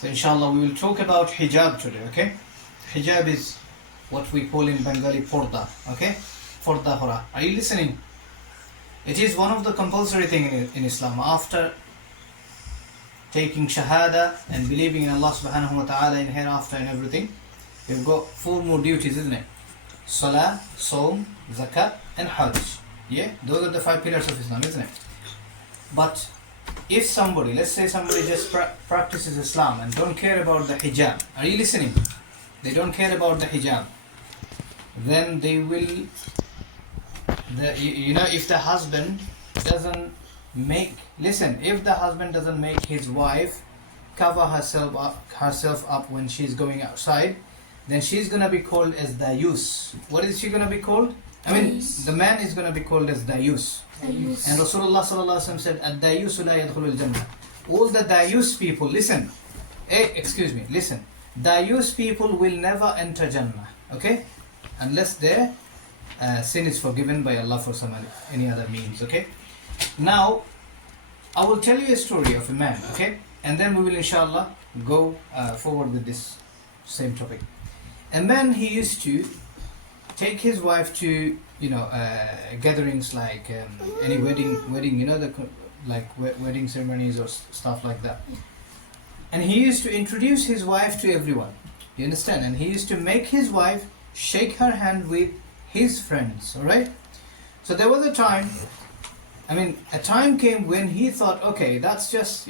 So inshallah we will talk about hijab today, okay? Hijab is what we call in Bengali Porda, okay? Porda hora. Are you listening? It is one of the compulsory things in Islam. After taking shahada and believing in Allah subhanahu wa ta'ala in hereafter and everything, you've got 4 more duties, isn't it? Salah, Saum, Zakat and Hajj. Yeah? Those are the 5 pillars of Islam, isn't it? But if somebody, let's say somebody just practices Islam and don't care about the hijab, are you listening? They don't care about the hijab. Then they will, if the husband doesn't make, if the husband doesn't make his wife cover herself up when she's going outside, then she's going to be called as dayus. What is she going to be called? The man is going to be called as dayus. And Rasulullah sallallahu alaihi wasallam said, "Ad-dayus la yadkhulul jannah." All the dayus people, listen. Listen. Dayus people will never enter Jannah, okay? Unless their sin is forgiven by Allah for any other means, okay? Now, I will tell you a story of a man, okay? And then we will inshallah go forward with this same topic. A man, he used to take his wife to gatherings like any wedding, wedding ceremonies or stuff like that. And he used to introduce his wife to everyone. You understand? And he used to make his wife shake her hand with his friends. All right? So there was a time came when he thought, okay, that's just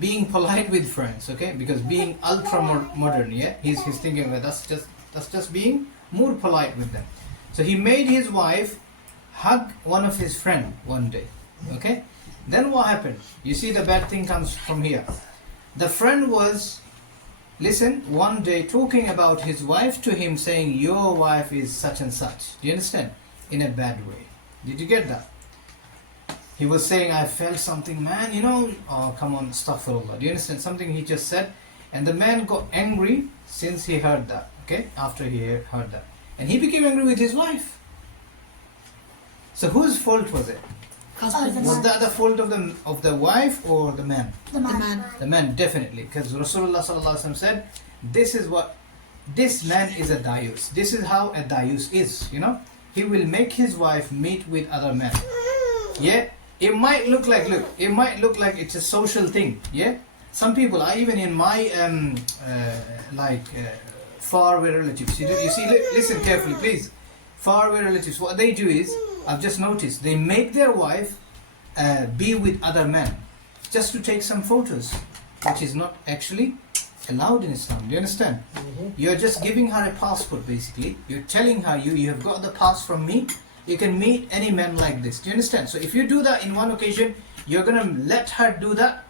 being polite with friends, okay? Because being ultra modern, yeah, he's thinking that that's just being more polite with them. So he made his wife hug one of his friend one day, okay? Then what happened? You see, the bad thing comes from here. The friend was, one day talking about his wife to him, saying, your wife is such and such. Do you understand? In a bad way. Did you get that? He was saying, I felt something, man, oh, come on, astaghfirullah. Do you understand? Something he just said. And the man got angry since he heard that, okay? After he heard that. And he became angry with his wife. So whose fault was it? Was that the fault of the wife or the man? The man. The man, definitely. Because Rasulullah sallallahu alaihi wasallam said, this man is a dayus. This is how a dayus is, He will make his wife meet with other men. Yeah? It might look like it's a social thing. Yeah? Some people are even in my far away relatives. You see, listen carefully, please. Far away relatives, what they do is, I've just noticed, they make their wife be with other men just to take some photos, which is not actually allowed in Islam. Do you understand? Mm-hmm. You're just giving her a passport, basically. You're telling her, you have got the pass from me. You can meet any man like this. Do you understand? So if you do that in one occasion, you're gonna let her do that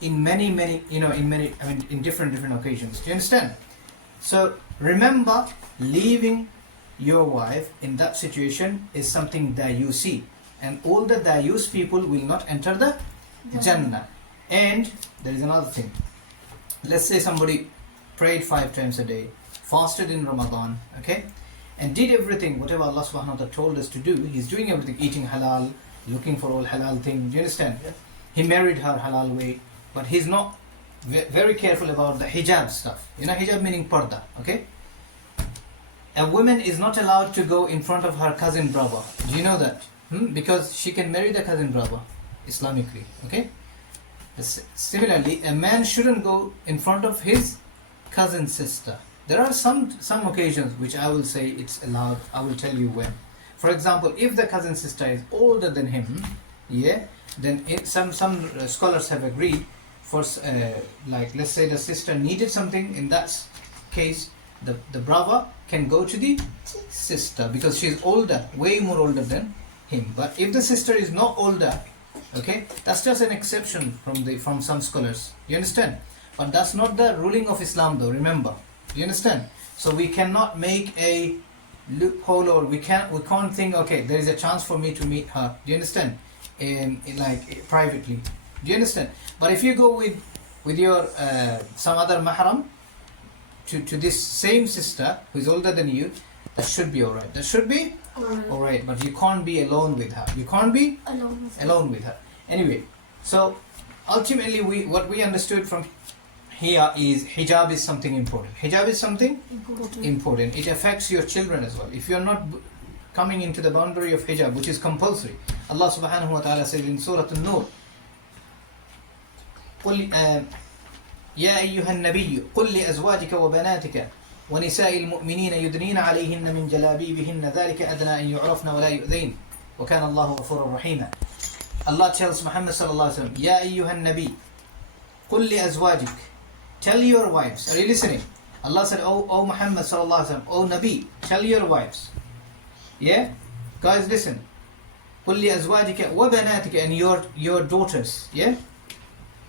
in many, in different occasions. Do you understand? So remember, leaving your wife in that situation is something that you see, and all the dayus people will not enter the Jannah. And there is another thing. Let's say somebody prayed 5 times a day, fasted in Ramadan, okay, and did everything whatever Allah subhanahu wa ta'ala told us to do. He's doing everything, eating halal, looking for all halal things. Do you understand? He married her halal way, but he's not very careful about the hijab stuff. Hijab meaning porda, okay? A woman is not allowed to go in front of her cousin brother. Do you know that? Because she can marry the cousin brother, Islamically, okay? Similarly, a man shouldn't go in front of his cousin sister. There are some occasions which I will say it's allowed. I will tell you when. For example, if the cousin sister is older than him, then some scholars have agreed for let's say the sister needed something. In that case, the brother can go to the sister because she's older, way more older than him. But if the sister is not older, okay, that's just an exception from some scholars. You understand? But that's not the ruling of Islam, though. Remember. Do you understand? So we cannot make a loophole, or we can't think, okay, there is a chance for me to meet her. Do you understand? In privately. Do you understand? But if you go with your some other mahram to this same sister who is older than you, that should be alright. That should be alright. But you can't be alone with her. You can't be alone with her. Anyway, so ultimately what we understood from here is hijab is something important. Hijab is something Important. important. It affects your children as well. If you are not coming into the boundary of hijab, which is compulsory, Allah subhanahu wa ta'ala says in Surah An-Nur, قل يا أيها النبي قل لأزواجك وبناتك ونساء المؤمنين يدنين عليهن من جلابيبهن ذلك أدنى أن يعرفن ولا يؤذين وكان الله غفورا رحيما. Allah tells Muhammad sallallahu alaihi wasallam, يا أيها النبي قل لأزواجك, tell your wives. Are you listening? Allah said, oh Muhammad sallallahu alaihi wasallam, oh Nabi, tell your wives. Yeah, guys, listen. قل لأزواجك وبناتك, and your daughters. Yeah.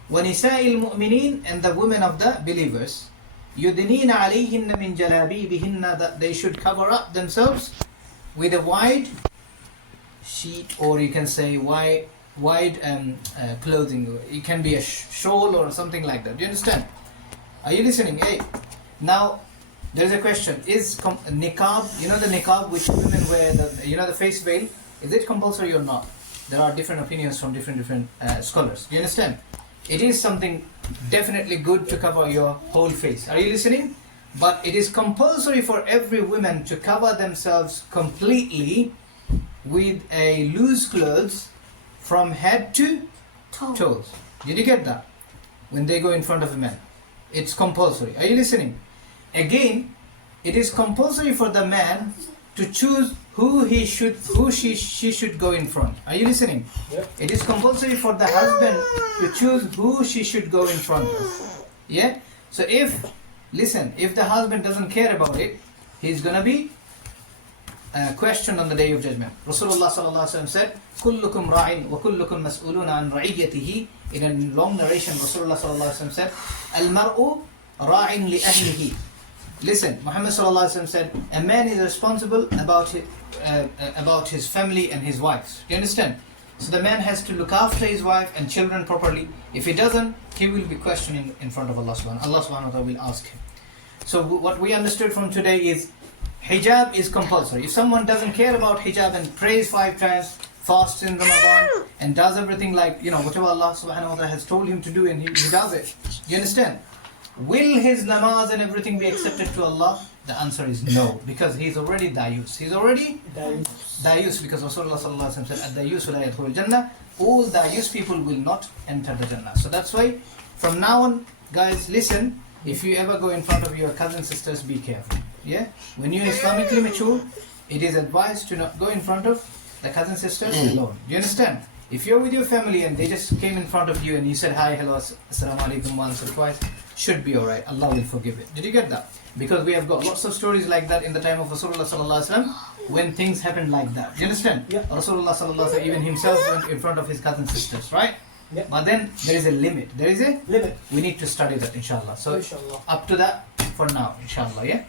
وَنِسَاءِ الْمُؤْمِنِينَ, and the women of the believers, يُدْنِينَ عَلَيْهِنَّ مِنْ جَلَابِيبِهِنَّ, that they should cover up themselves with a wide sheet, or you can say wide clothing. It can be a shawl or something like that. Do you understand? Are you listening? Hey, now there is a question: is niqab, you know the niqab which women wear, the face veil, is it compulsory or not? There are different opinions from different scholars. Do you understand? It is something definitely good to cover your whole face. Are you listening? But it is compulsory for every woman to cover themselves completely with a loose clothes from head to toes. Did you get that? When they go in front of a man, it's compulsory. Are you listening? Again, it is compulsory for the man to choose who she should go in front. Are you listening? Yeah. It is compulsory for the husband to choose who she should go in front of. Yeah? So if the husband doesn't care about it, he's gonna be questioned on the day of judgment. Rasulullah sallallahu alaihi wasallam said, "Kullukum ra'in wa kullukum mas'uluna an ra'iyatihi." In a long narration, Rasulullah sallallahu alaihi wasallam said, "Al-mar'u ra'in li ahlihi." Listen, Muhammad sallallahu alaihi wasallam said, a man is responsible about his family and his wives. Do you understand? So the man has to look after his wife and children properly. If he doesn't, he will be questioning in front of Allah subhanahu wa ta'ala. Allah subhanahu wa ta'ala will ask him. So what we understood from today is hijab is compulsory. If someone doesn't care about hijab and prays 5 times, fasts in Ramadan, and does everything like, whatever Allah subhanahu wa ta'ala has told him to do, and he does it. You understand? Will his namaz and everything be accepted to Allah? The answer is no, because he's already dayus. He's already dayus, because Rasulullah sallallahu alaihi wasallam said, "Ad-dayus la yadkhulul jannah." All dayus people will not enter the Jannah. So that's why, from now on, guys, listen. If you ever go in front of your cousin sisters, be careful. Yeah, when you're Islamically mature, it is advised to not go in front of the cousin sisters alone. Do you understand? If you're with your family and they just came in front of you and you said hi, hello, assalamu alaikum once or twice, should be alright. Allah will forgive it. Did you get that? Because we have got lots of stories like that in the time of Rasulullah sallallahu alaihi wasallam when things happened like that. Do you understand? Yeah. Rasulullah sallallahu alaihi wasallam even himself went in front of his cousin sisters, right? Yeah. But then there is a limit. There is a limit. We need to study that, inshallah. So Inshallah. up to that for now, inshallah. Yeah.